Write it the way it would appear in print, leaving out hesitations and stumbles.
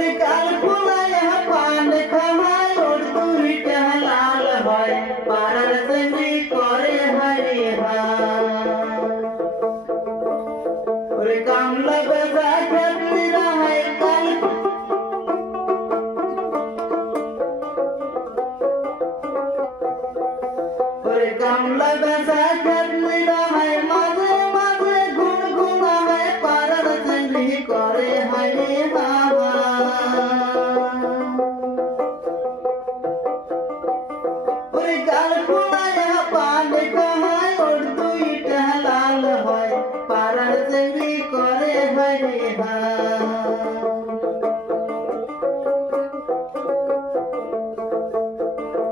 ওরে কাল ফুলাইয়া পান খাওয়ায় ওর দুইটা লাল হয় পাড়ার জমি করে হারে ওরে কামলা বেজা খেতে হয় কাল ওরে কামলা বেজা খেতে হয় মাঝে মাঝে গুনগুনা হয় পাড়ার জমি করে হারে ওরে কাল ফুলাইয়া